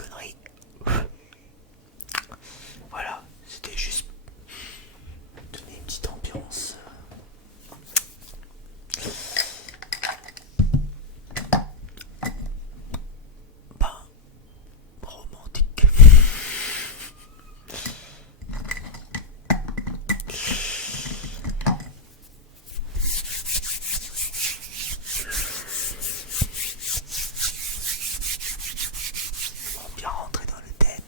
conneries. Voilà, c'était juste donner une petite ambiance. Ben, romantique. On va bien rentrer dans le thème.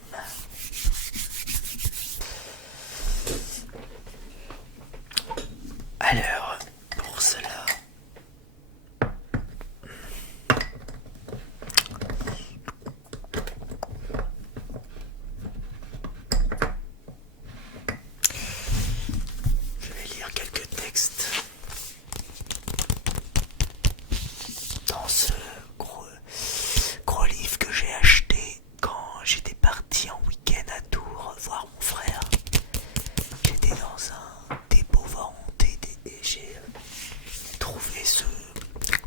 Alors, pour cela, je vais lire quelques textes dans ce gros livre que j'ai acheté quand j'étais parti en week-end à Tours voir mon frère. J'étais dans un dépôt vente et j'ai trouvé ce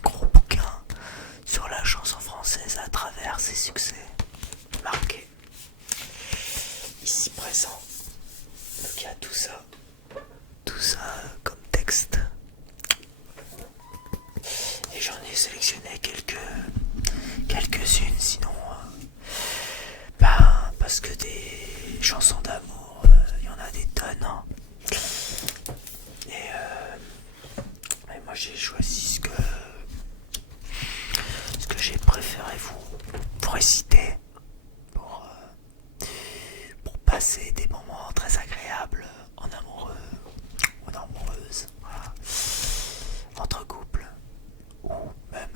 gros bouquin sur la chanson française à travers ses succès marqués ici présent. Donc il y a tout ça comme texte. Et j'en ai sélectionné quelques-unes, sinon parce que des chansons d'amour, il y en a des tonnes, hein. Et moi j'ai choisi ce que j'ai préféré vous réciter pour passer des moments très agréables en amoureux ou en amoureuse, voilà. Entre couples, ou même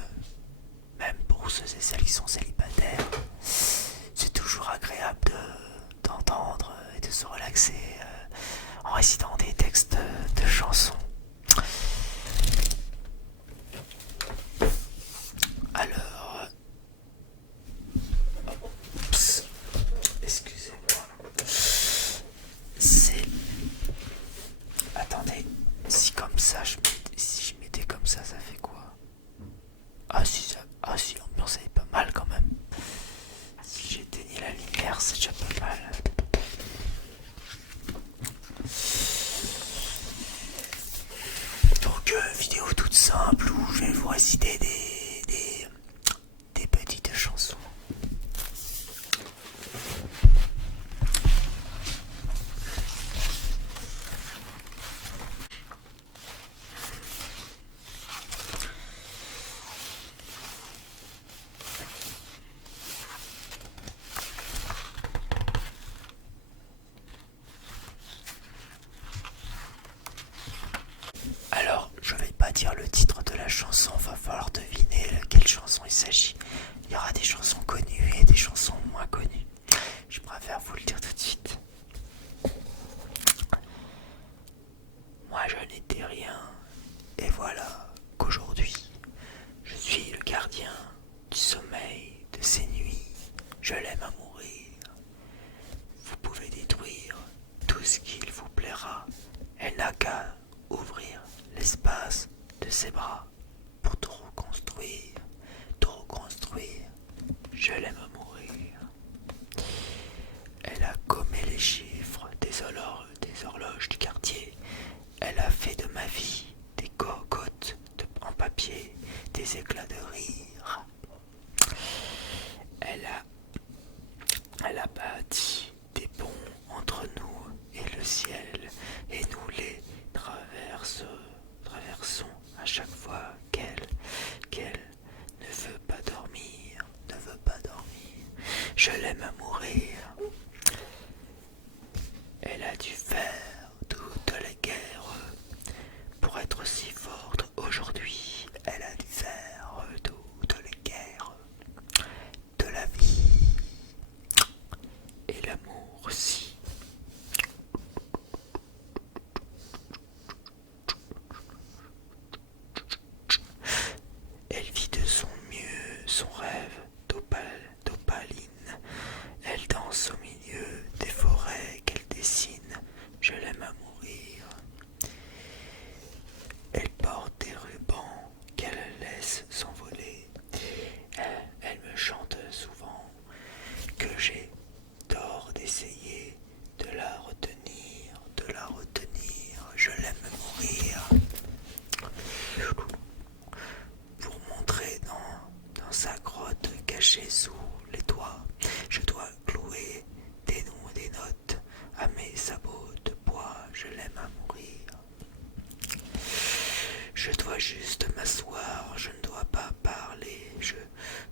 pour ceux et celles qui sont célibataires. C'est toujours agréable d'entendre et de se relaxer en récitant des textes de chansons. Alors, excusez-moi. C'est... Attendez, si comme ça, si je mettais comme ça fait quoi? Ah si, l'ambiance est pas mal quand même. Si j'éteignais la lumière, c'est déjà pas mal. Donc, vidéo toute simple où je vais vous réciter des petites chansons. Alors, je vais pas dire le titre de la chanson, va falloir deviner de quelle chanson il s'agit. Il y aura des chansons connues et des chansons moins connues. Je préfère vous le dire tout de suite. Moi je n'étais rien, et voilà qu'aujourd'hui, je suis le gardien du sommeil de ces nuits. Je l'aime à mourir. Vous pouvez détruire tout ce qu'il vous plaira. Elle n'a qu'à ouvrir l'espace de ses bras pour tout reconstruire, tout reconstruire. Je l'aime à mourir. Elle a gommé les chiffres des horloges du quartier. Elle a fait de ma vie des cocottes en papier, des éclats de rire. Elle a bâti des ponts entre nous et le ciel, et nous les traversons à chaque fois qu'elle ne veut pas dormir, Je l'aime à mourir. Elle a dû faire toutes les guerres pour être si forte aujourd'hui. Elle a dû faire toutes les guerres de la vie et l'amour aussi. Elle vit de son mieux son rêve d'opaline. Elle danse tatouer des noms et des notes à mes sabots de bois, je l'aime à mourir. Je dois juste m'asseoir, je ne dois pas parler, je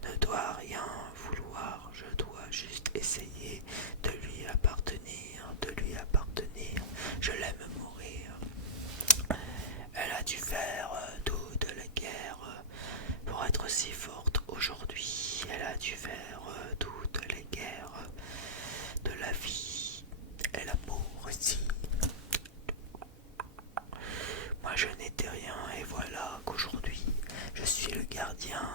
ne dois rien vouloir, je dois juste essayer de lui appartenir, je l'aime mourir. Elle a dû faire toute la guerre pour être si forte aujourd'hui, elle a dû faire toutes les guerres de la vie, elle a beau aussi. Moi je n'étais rien et voilà qu'aujourd'hui je suis le gardien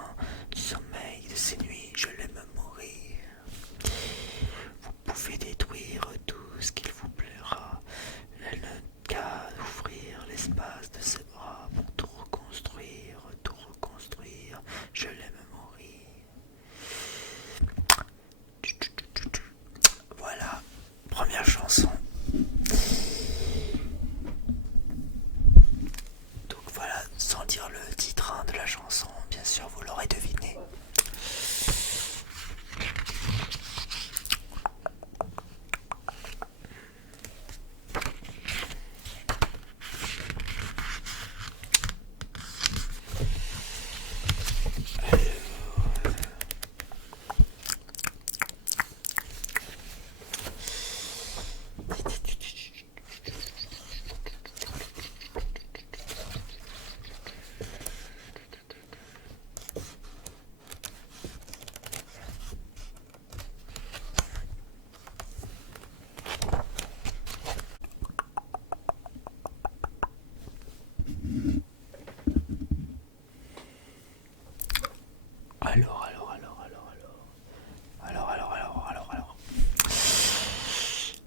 du sommeil de ces nuits, je l'aime mourir. Vous pouvez détruire tout ce qu'il vous plaira, elle n'a qu'à ouvrir l'espace de ses bras pour tout reconstruire, je l'aime mourir. Voilà, première chanson. Donc voilà, sans dire le titre de la chanson, bien sûr vous l'aurez deviné.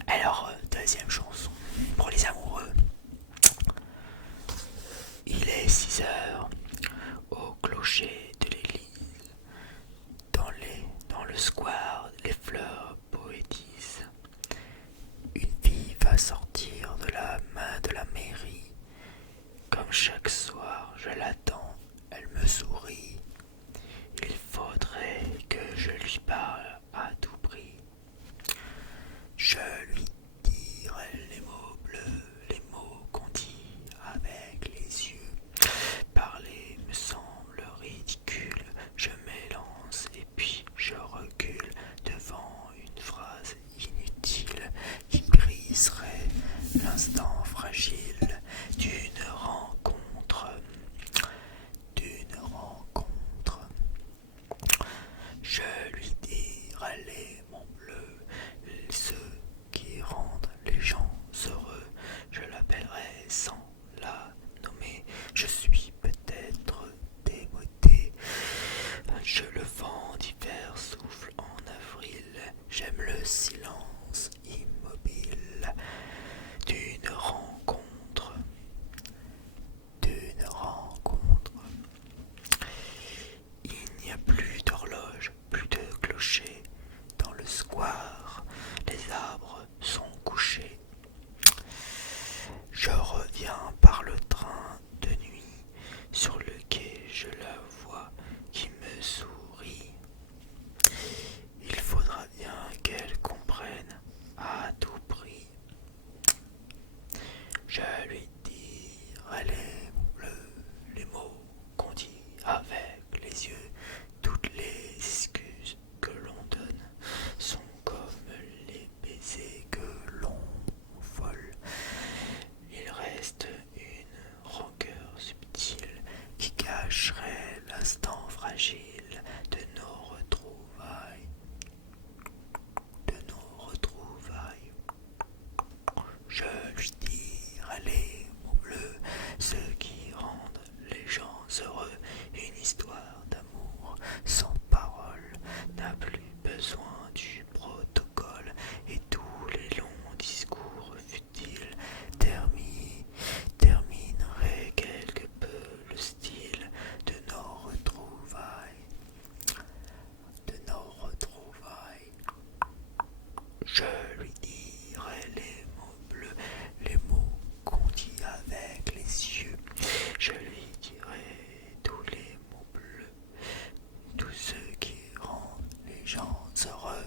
Alors, deuxième chanson pour les amoureux. Il est 6 heures au clocher de l'église. Dans le square, les fleurs poétisent. Une fille va sortir de la main de la mairie. Comme chaque soir, je l'attends, elle me sourit. Il faudrait que je lui parle à tout prix. Je lui dirai les mots bleus, les mots qu'on dit avec les yeux. Parler me semble ridicule, je m'élance et puis je recule devant une phrase inutile qui briserait l'instant fragile d'une rencontre. Je lui dirai les mots bleus, ceux qui rendent les gens heureux. Je l'appellerai sans la nommer. Je suis peut-être démodé. Le vent d'hiver souffle en avril. J'aime le silence immobile d'une rencontre. Il n'y a plus d'horloge, plus de clocher. Dans le square, les arbres sont couchés. Je reviens par le train de nuit. Sur le quai, je la vois qui me sourit. Il faudra bien qu'elle comprenne à tout prix. Je lui dirai les mots bleus, les mots qu'on dit avec les yeux. Toutes les excuses que l'on donne sont comme les baisers que l'on vole. Il reste une rancœur subtile qui cacherait l'instant fragile de nos retrouvailles. Je lui dirai les mots bleus, ceux qui rendent les gens heureux. Une histoire d'amour sans parole n'a plus besoin du protocole, et tous les longs discours futiles termineraient quelque peu le style de nos retrouvailles. Je lui dirai les mots bleus, les mots qu'on dit avec les yeux. Je lui dirai tous les mots bleus, tous ceux qui rendent les gens heureux.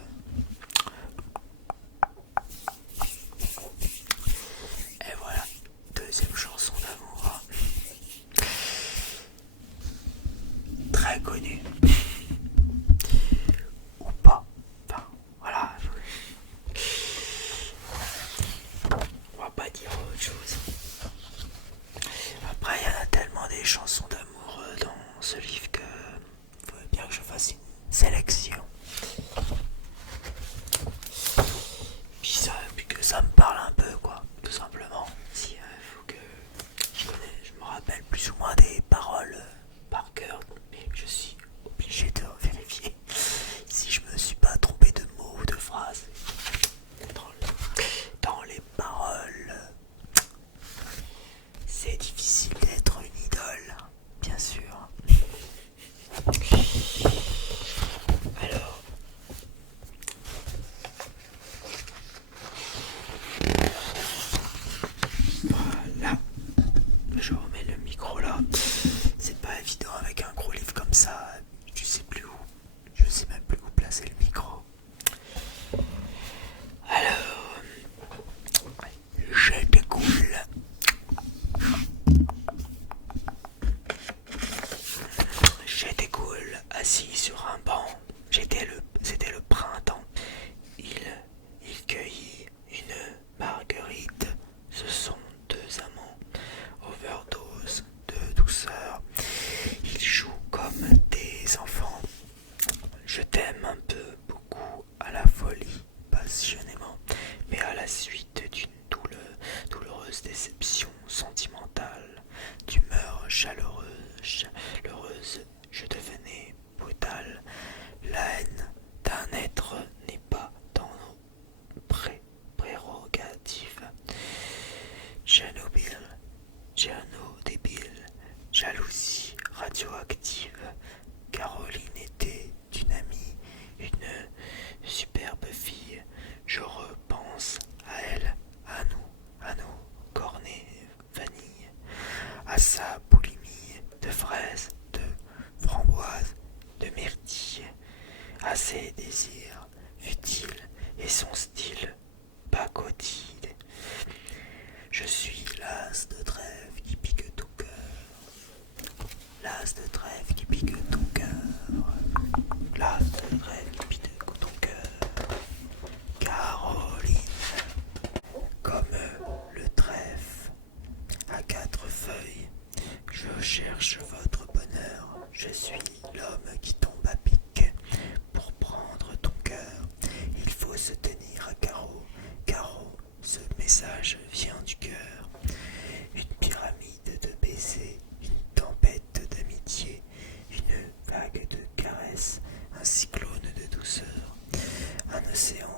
océan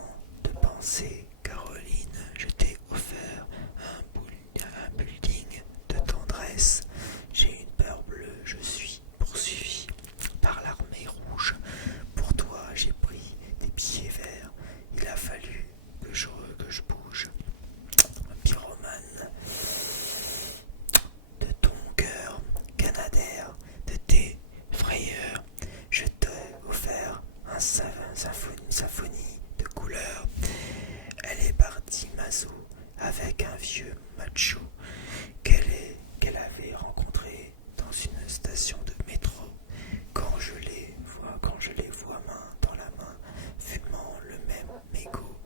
de pensée, Caroline, je t'ai offert un building de tendresse. J'ai une peur bleue, je suis poursuivi par l'armée rouge. Pour toi, j'ai pris des billets verts. Il a fallu que je bouge. Pyromane de ton cœur, Canadair, de tes frayeurs, je t'ai offert une symphonie de couleurs. Elle est partie Mazo avec un vieux macho qu'elle avait rencontré dans une station de métro. Quand je les vois main dans la main, fumant le même mégot,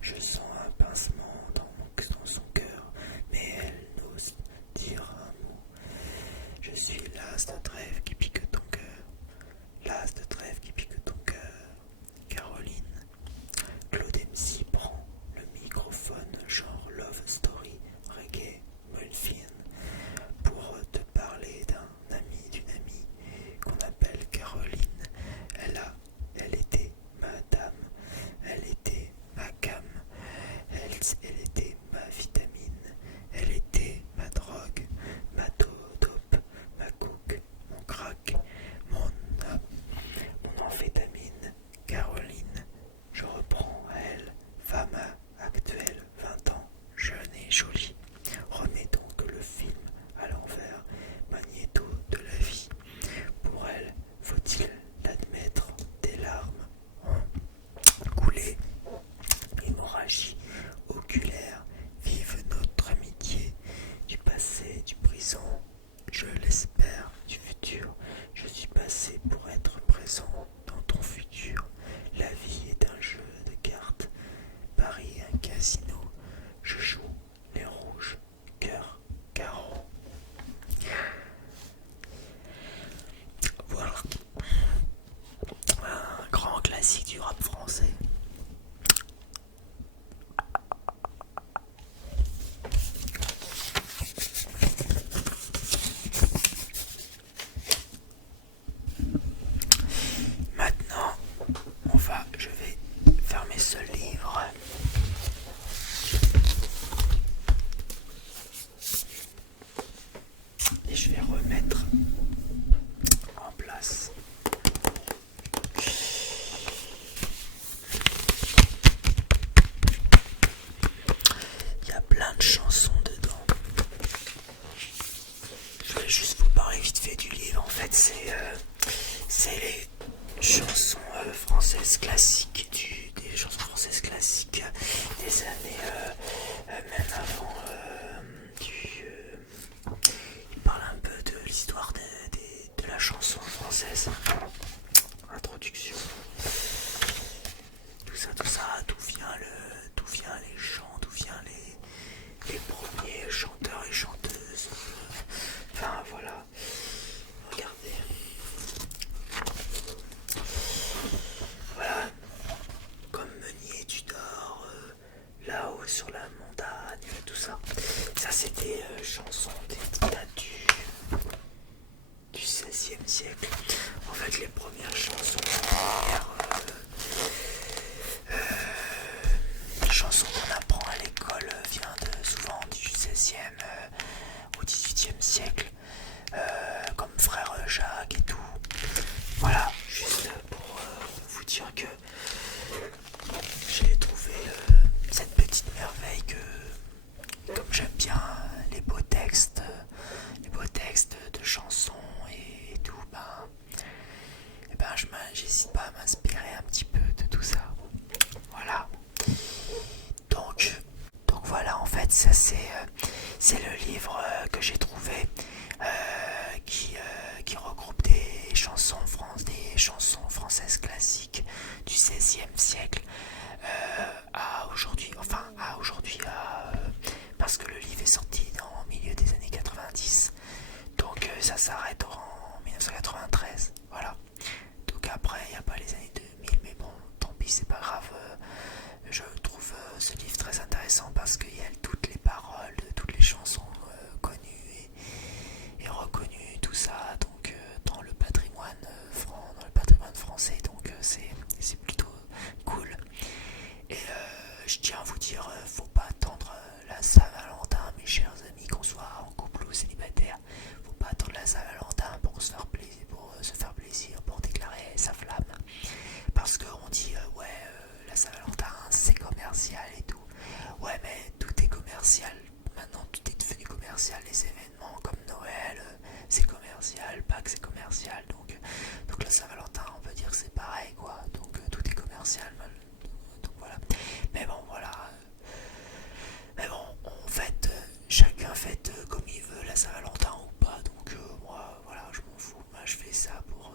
je sens un pincement dans son cœur, mais elle n'ose dire un mot. Je suis l'as de trêve qui pique ton cœur, l'as de trêve qui pique ton cœur, Caroline. Claude MC prend le microphone genre Love Story, Reggae, Muffin, pour te parler d'une amie qu'on appelle Caroline. Elle était ma dame, elle était ma cam, elle était ma vitamine, elle était ma drogue, ma dope, ma coke, mon crack, mon amphétamine, Caroline. Je reprends à elle, femme actuelle, 20 ans, jeune et jolie. Remets donc le film à l'envers, magnéto de la vie. Pour elle, faut-il l'admettre, des larmes ont coulé, hémorragie oculaire, vive notre amitié, du passé, du présent, je l'espère, du futur. Je suis passé pour être présent dans ton futur. La vie est un jeu de cartes, Paris un casino, je joue les rouges, cœur, carreau. Voilà, un grand classique du rap français. Maintenant, je vais fermer ce livre. Et je vais remettre en place. Il y a plein de chansons dedans. Je vais juste vous parler vite fait du livre. En fait, c'est les chansons françaises classiques des chansons françaises classiques des années même avant il parle un peu de l'histoire de la chanson française. Introduction. Tout ça, d'où vient les chants, d'où vient les premiers chanteurs et chanteuses. Enfin voilà. Regardez. Voilà. Comme Meunier du Nord, là-haut sur la montagne, tout ça. Ça c'est des chansons qui datent du XVIe siècle. En fait les premières chansons, les chansons qu'on apprend à l'école viennent souvent du XVIe au XVIIIe siècle, comme Frère Jacques et tout. Voilà, juste pour vous dire que j'ai trouvé cette petite merveille que, comme j'aime bien les beaux textes de chansons et tout, j'hésite pas à m'inspirer un petit peu de tout ça. Voilà. Donc voilà, en fait, ça c'est le livre que j'ai trouvé qui regroupe des chansons françaises classiques du XVIe siècle à aujourd'hui, parce que le livre est sorti au milieu des années 90, donc ça s'arrête en 1993, voilà. Donc après il n'y a pas les années 2000, mais bon, tant pis, c'est pas grave. Je trouve ce livre très intéressant parce qu'il y a toutes les paroles de toutes les chansons connues et reconnues, tout ça, donc dans le patrimoine français, donc c'est plutôt cool. je tiens à vous dire, faut pas attendre la Saint-Valentin, mes chers amis, qu'on soit en couple ou célibataire. Faut pas attendre la Saint-Valentin pour se faire plaisir, pour déclarer sa flamme. Parce qu'on dit, la Saint-Valentin, c'est commercial et tout. Ouais, mais tout est commercial. Maintenant, tout est devenu commercial. Les événements comme Noël, c'est commercial. Pâques, c'est commercial. Donc la Saint-Valentin, on peut dire que c'est pareil, quoi. Donc, tout est commercial. Donc, voilà. Mais bon, voilà. Mais bon, on fête, chacun fête comme il veut la Saint-Valentin ou pas. Donc, moi, voilà, je m'en fous. Moi, je fais ça pour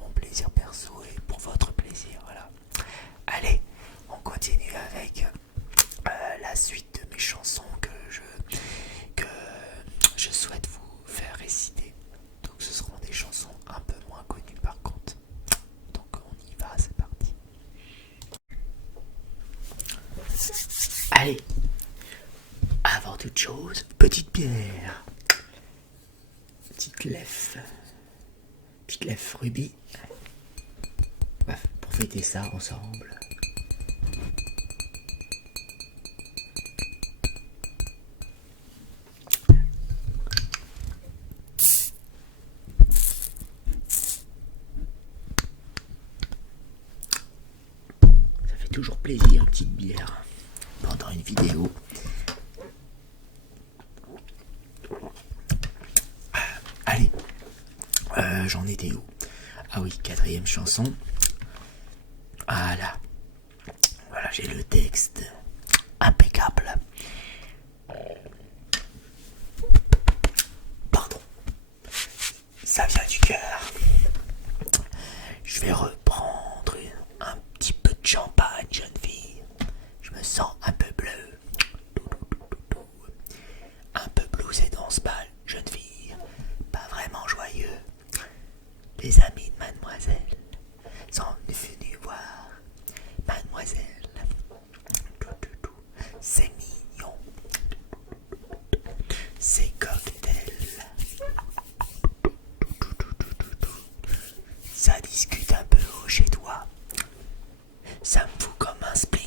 mon plaisir perso et pour votre plaisir. Voilà. Allez, on continue avec la suite de mes chansons que je souhaite vous faire réciter. Donc ce seront des chansons un peu moins connues par contre. Donc on y va, c'est parti. Allez, avant toute chose, petite bière. Petite lèvre rubis. Bref, pour fêter ça ensemble. Toujours plaisir, une petite bière pendant une vidéo. Allez, j'en étais où? Ah oui, 4e chanson. Voilà, j'ai le texte impeccable. Pardon, ça vient du cœur. Je vais reprendre un petit peu de champagne, jeune fille. Je me sens un peu bleu. Un peu blousé dans ce bal, jeune fille. Pas vraiment joyeux. Les amis de mademoiselle sont venus voir mademoiselle. C'est mignon. C'est cocktail. Ça discute un peu haut chez toi. Ça me fout comme un spleen.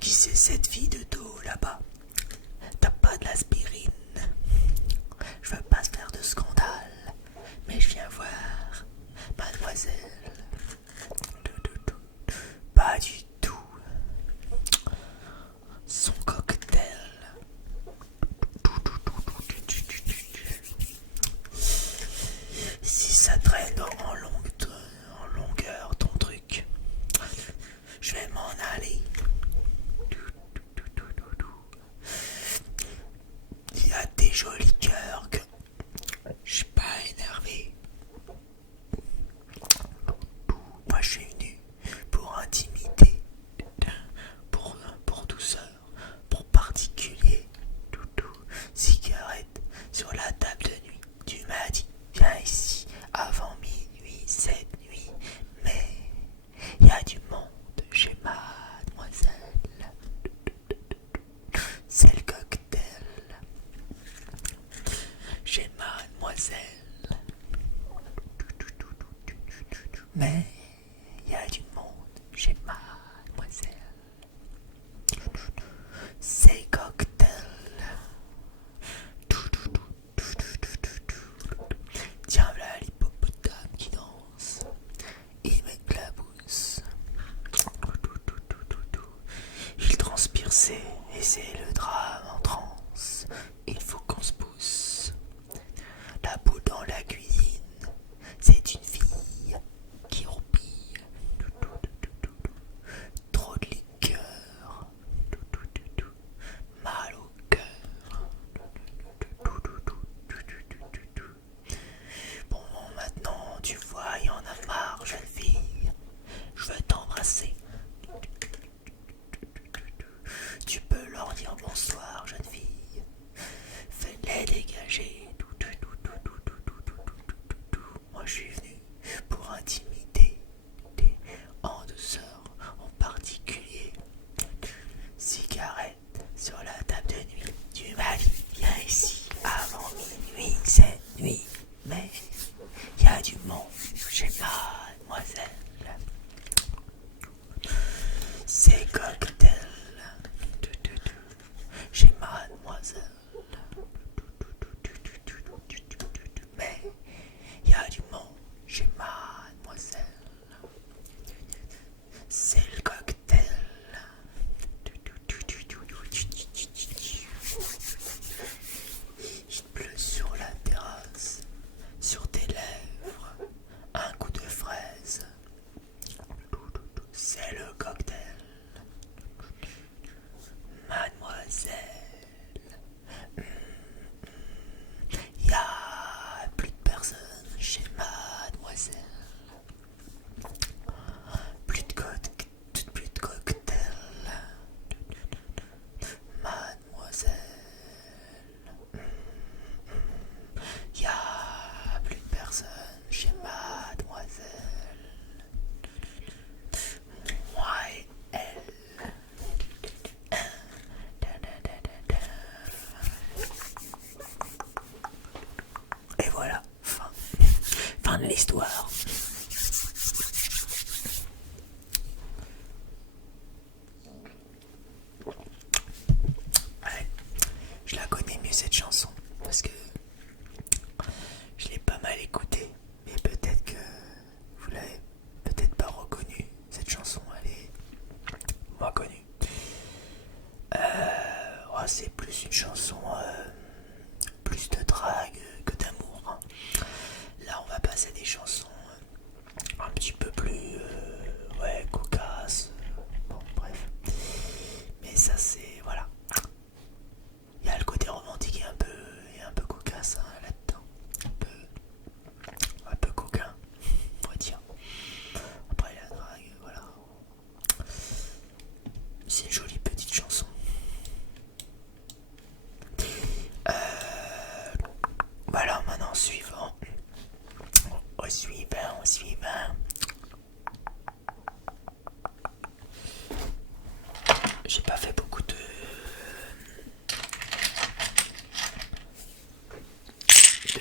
Qui c'est cette fille de dos là-bas? T'as pas de l'aspirine? Je veux pas se faire de scandale, mais je viens voir mademoiselle. Pas du tout. Son cocktail. Si ça traîne en longueur ton truc, je vais m'en aller. Il y a des jolis cœurs que je suis pas énervé. Moi je suis venu pour intimité, pour douceur, pour particulier. Cigarette sur la table de nuit. Tu m'as dit viens ici avant minuit, cette nuit. Mais il y a du monde chez mademoiselle. C'est le cocktail chez mademoiselle. Mais il y a du monde chez mademoiselle. C'est cocktail. Tiens voilà l'hippopotame qui danse. Il m'éclabousse. Il transpire et c'est le drame en transe. Il faut qu'on se pousse. La boule dans la cuisine, c'est une fille qui roupille. Trop de liqueur, mal au cœur. Bon, maintenant, tu vois, il y en a marre, jeune fille. Je veux t'embrasser. Tu peux leur dire bonsoir, jeune fille. Fais-les dégager. Moi, je suis venu pour intimider, en douceur, en particulier. Cigarette sur la table de nuit. Tu m'as dit, viens ici avant minuit, cette nuit. Mais il y a du monde chez mademoiselle. C'est cocktail. Chez mademoiselle. Mais il y a du monde chez mademoiselle. C'est le cocktail. Il pleut sur la terrasse, sur tes lèvres, un coup de fraise. C'est le cocktail. Mademoiselle. Y a plus de personnes chez mademoiselle. Plus de cocktail. Mademoiselle. Y a plus de personnes chez mademoiselle. Moi et elle. Et voilà, fin de l'histoire. Ouais, je la connais mieux cette chanson parce que je l'ai pas mal écoutée, mais peut-être que vous l'avez peut-être pas reconnue. Cette chanson, elle est moins connue. C'est plus une chanson plus de drague que d'amour. Hein. Là, on va passer à des chansons un petit peu plus cocasses. Bon, bref. Mais ça, c'est voilà. Il y a le côté romantique et un peu cocasse hein, là-dedans. Un peu coquin, on va dire. Après la drague, voilà. C'est une jolie petite chanson. Voilà, maintenant suivant. Au suivant. J'ai pas fait beaucoup de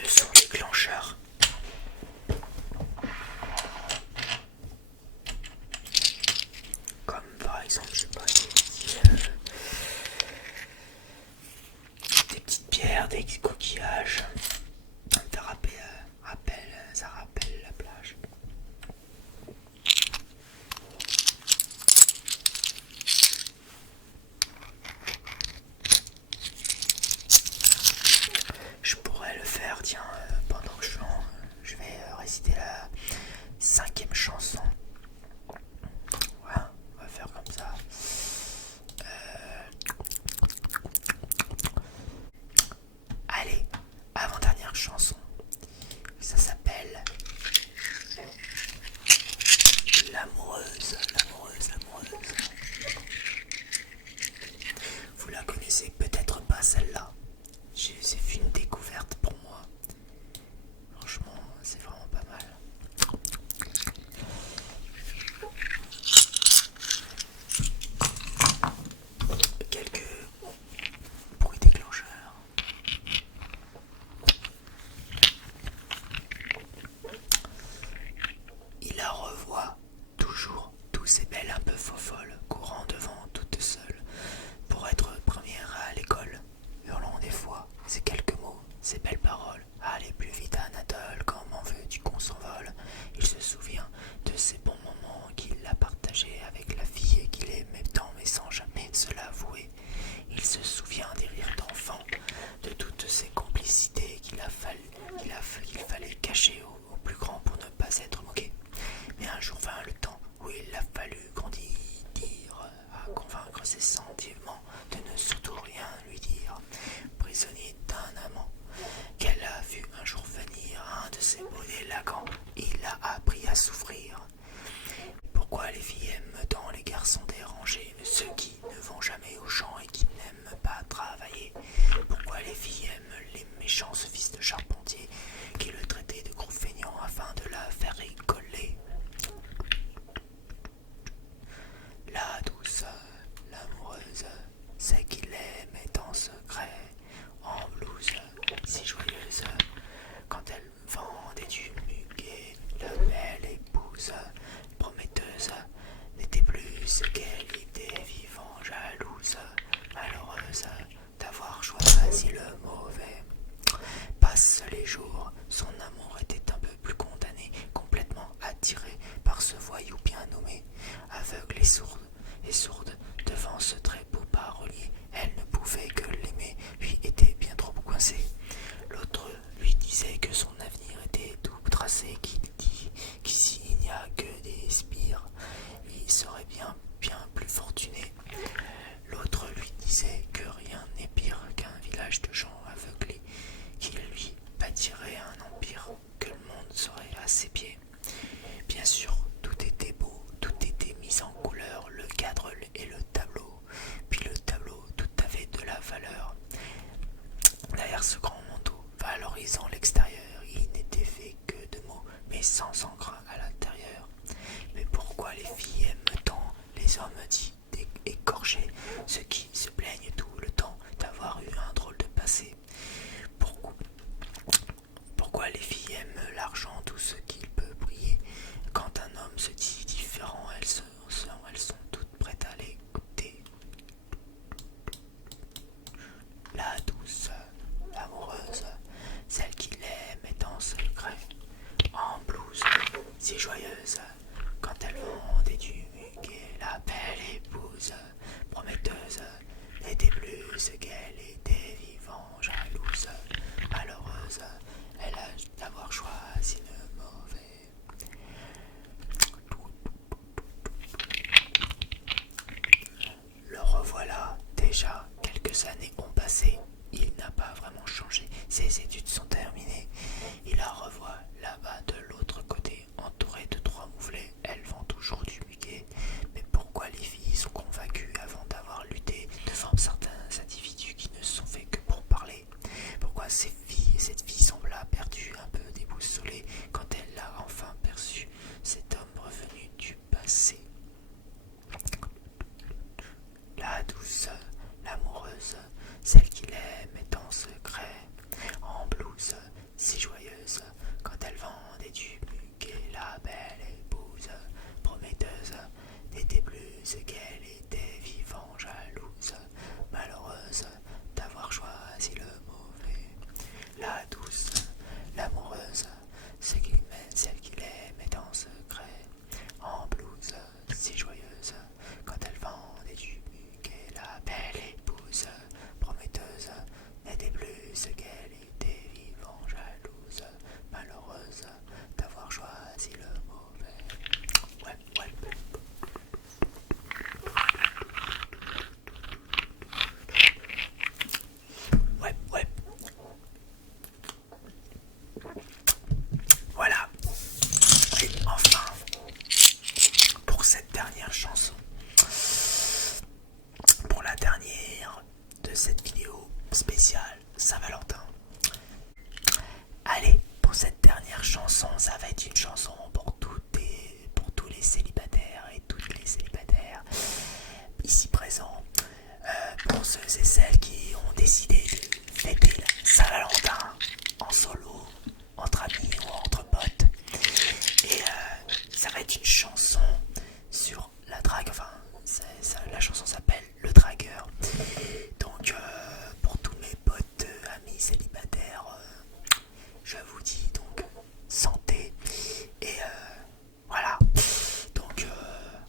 sons déclencheurs. Comme par exemple, je sais pas, des petites pierres, des coquillages. Ça rappelle la plage. Je pourrais le faire, tiens, pendant que je vais réciter la 5e chanson. Voilà, on va faire comme ça. Allez, avant-dernière chanson. Ça s'appelle L'amoureuse. Vous la connaissez peut-être pas celle-là. C'est une découverte pour moi. Franchement, c'est vraiment pas mal. joyeuse quand elle vendait du muguet. La belle épouse prometteuse n'était plus ce qu'elle était, vivant jalouse, malheureuse. Elle a d'avoir choisi le mauvais. Le revoilà, déjà quelques années ont passé. Il n'a pas vraiment changé, ses études sont terminées. Il la revoit là-bas de l'autre côté, entourée de 3 mouflets. Elle vend toujours du muguet. Mais pourquoi les filles sont convaincues avant d'avoir lutté devant certains individus qui ne sont faits que pour parler? Pourquoi cette fille sembla perdue, un peu déboussolée, quand elle l'a enfin perçu, cet homme revenu du passé? La douce, l'amoureuse, celle qu'il aime est en secret, en blouse, si joyeuse, quand elle vendait du muguet. La belle épouse, prometteuse, n'était plus ce qu'elle était, vivant jalouse, malheureuse d'avoir choisi le mauvais. La douce, l'amoureuse, celle qu'il aime est en secret, en blouse, si joyeuse, quand elle vendait du muguet. La belle épouse, prometteuse, n'était plus ce qu'elle était, vivant jalouse, malheureuse d'avoir choisi le mauvais. Ouais, ouais. Ouais, ouais. Voilà. Et enfin, pour cette dernière chanson, pour la dernière de cette vidéo spéciale Saint-Valentin. Allez, pour cette dernière chanson, ça va être une chanson pour tous les célibataires et toutes les célibataires ici présents. Pour ceux et celles qui ont décidé de fêter la Saint-Valentin en solo, entre amis ou entre potes. Et ça va être une chanson sur la drague, enfin la chanson s'appelle Le Dragueur. Donc pour tous mes potes, amis célibataires, je vous dis donc santé. Et voilà. Donc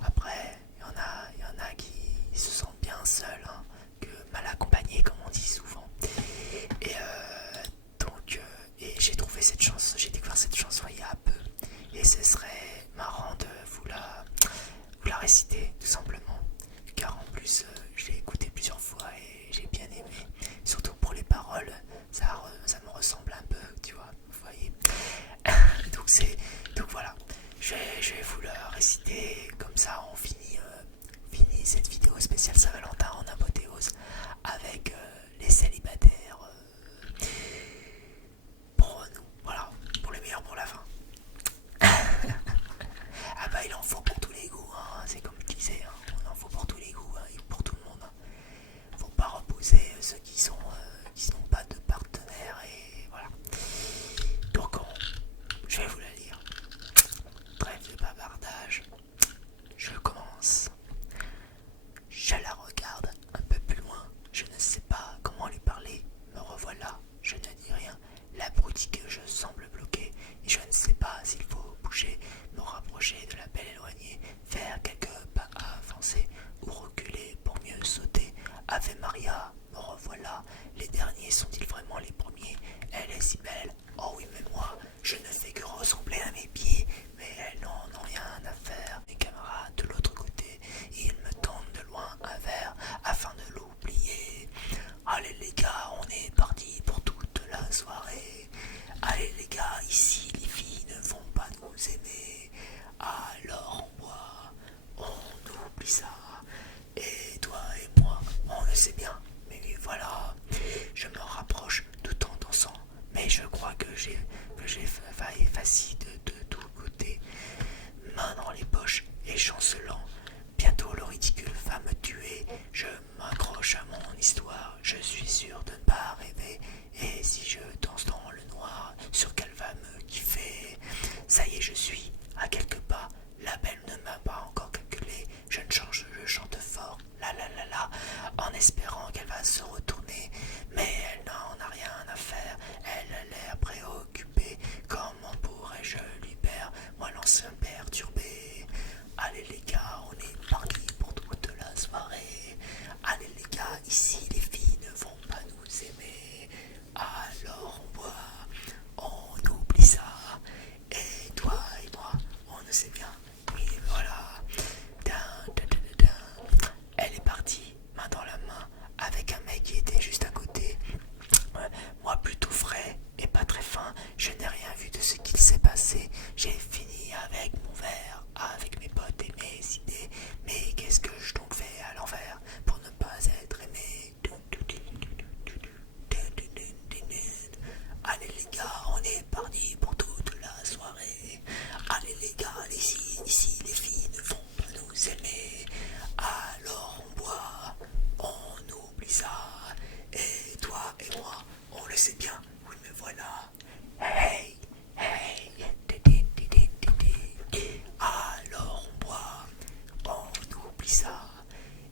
après, il y en a qui se sentent bien seuls, hein, que mal accompagnés comme on dit souvent. Et et j'ai trouvé cette chanson, j'ai découvert cette chanson il y a peu. Et ce serait marrant de vous la réciter tout simplement. Car en plus je l'ai écouté plusieurs fois et j'ai bien aimé. Surtout pour les paroles, ça me ressemble un peu, tu vois, vous voyez. Donc voilà, je vais vous la réciter, comme ça on finit cette vidéo spéciale Saint-Valentin en apothéose avec les célibataires pour nous, voilà, pour le meilleur pour la fin. Ah bah il en faut pour tous les goûts, hein. C'est comme je disais, hein. On en faut pour tous les goûts, hein, et pour tout le monde, hein. Faut pas repousser ceux qui n'ont pas de partenaire, et voilà. Donc je vais vous la lire. Trêve de bavardage, je commence. Je la regarde voilà. Elle est partie, main dans la main, avec un mec qui était juste à côté. Moi plutôt frais et pas très fin, je n'ai rien vu de ce qu'il s'est passé. J'ai fini avec mon verre, avec mes potes et mes idées. Mais qu'est-ce que je donc fais à l'envers pour ne pas être aimé? Allez les gars, on est parti pour toute la soirée. Allez les gars, ici les filles ne vont pas nous aimer. Alors on boit, on oublie ça. Et toi et moi, on le sait bien, oui mais voilà. Hey, hey, alors on boit, on oublie ça.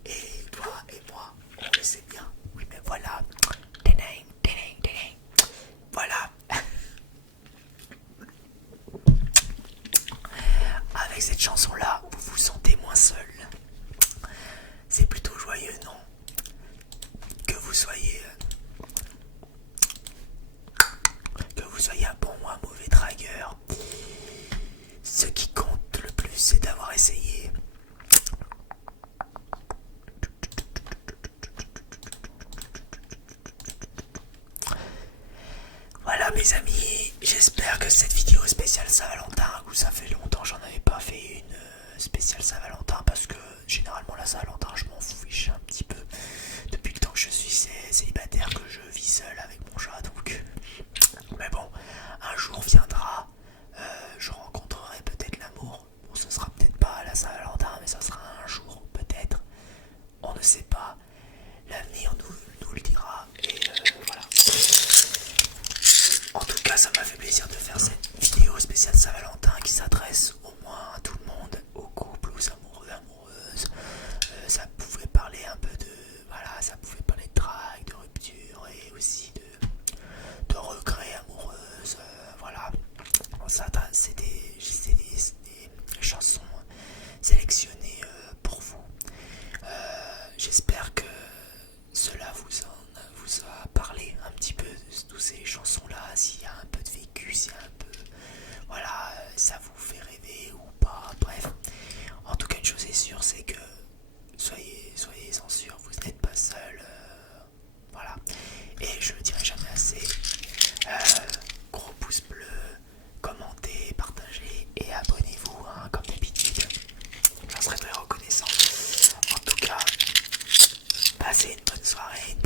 Et toi et moi, on le sait bien, oui mais voilà. Voilà. Avec cette chanson-là, vous vous sentez moins seul. C'est plutôt joyeux, non? Que vous soyez un bon ou un mauvais dragueur, ce qui compte le plus, c'est d'avoir essayé. Voilà mes amis, j'espère que cette vidéo spéciale Saint-Valentin, où ça fait longtemps j'en avais pas fait une spéciale Saint-Valentin, parce que généralement la Saint-Valentin je m'en fiche un petit peu. Depuis le temps que je suis célibataire, que je vis seul avec mon chat, donc... Mais bon, un jour viendra, je rencontrerai peut-être l'amour. Bon, ce sera peut-être pas à la Saint-Valentin, mais ça sera un jour, peut-être. On ne sait pas. L'avenir nous le dira. Et voilà. En tout cas, ça m'a fait plaisir de faire cette vidéo spéciale Saint-Valentin qui s'adresse au moins à tout le monde, aux couples, aux amoureux, amoureuses. Ça pouvait parler un peu de... Voilà, ça pouvait parler de drague, de rupture et aussi de regrets amoureuses. Voilà. Ça, c'est des chansons sélectionnées pour vous. J'espère que cela vous a parlé un petit peu de toutes ces chansons-là. S'il y a un peu de vécu, s'il y a un peu... Voilà, ça vous fait rêver ou pas. Bref. En tout cas, une chose est sûre, c'est que soyez sans sûr, vous n'êtes pas seul. Voilà. Et je le dirai jamais assez. Gros pouce bleu, commentez, partagez et abonnez-vous, hein, comme d'habitude. J'en serai très reconnaissant. En tout cas, passez une bonne soirée, une